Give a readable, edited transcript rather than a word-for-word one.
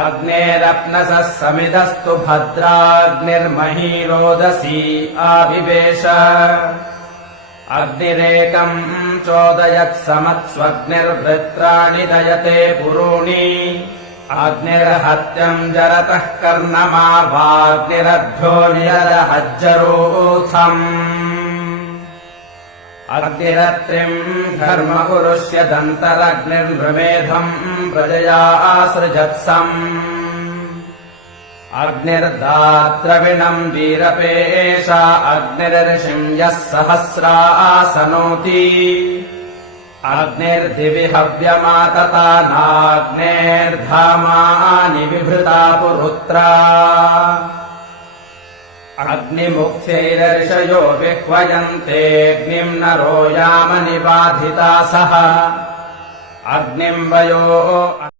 अग्नेरप्नसः समिदस्तु भद्राग्निर्महीरोदसी आविवेश अग्निरेकम् चोदयत्समत्स्वग्निर्वृत्राणि दयते पुरूणि अग्निर्हत्यम् जरतः कर्णमावाग्निरभ्यो निरहज्जरोऽथम् अग्निरत्रिम् घर्म कुरुष्य दन्तरग्निर्नृमेधम् प्रजया सृजत्सम् अग्निर्दाद्रविणम् वीरपेशा अग्निर्षिम् यः सहस्रासनोति अग्निर्दिवि हव्यमातता नाग्नेर्धामानि विभृता पुरुत्रा अग्निमुख्यैरर्षयो विह्वयन्तेऽग्निम् नरो यामनिबाधिता सह अग्निम् वयो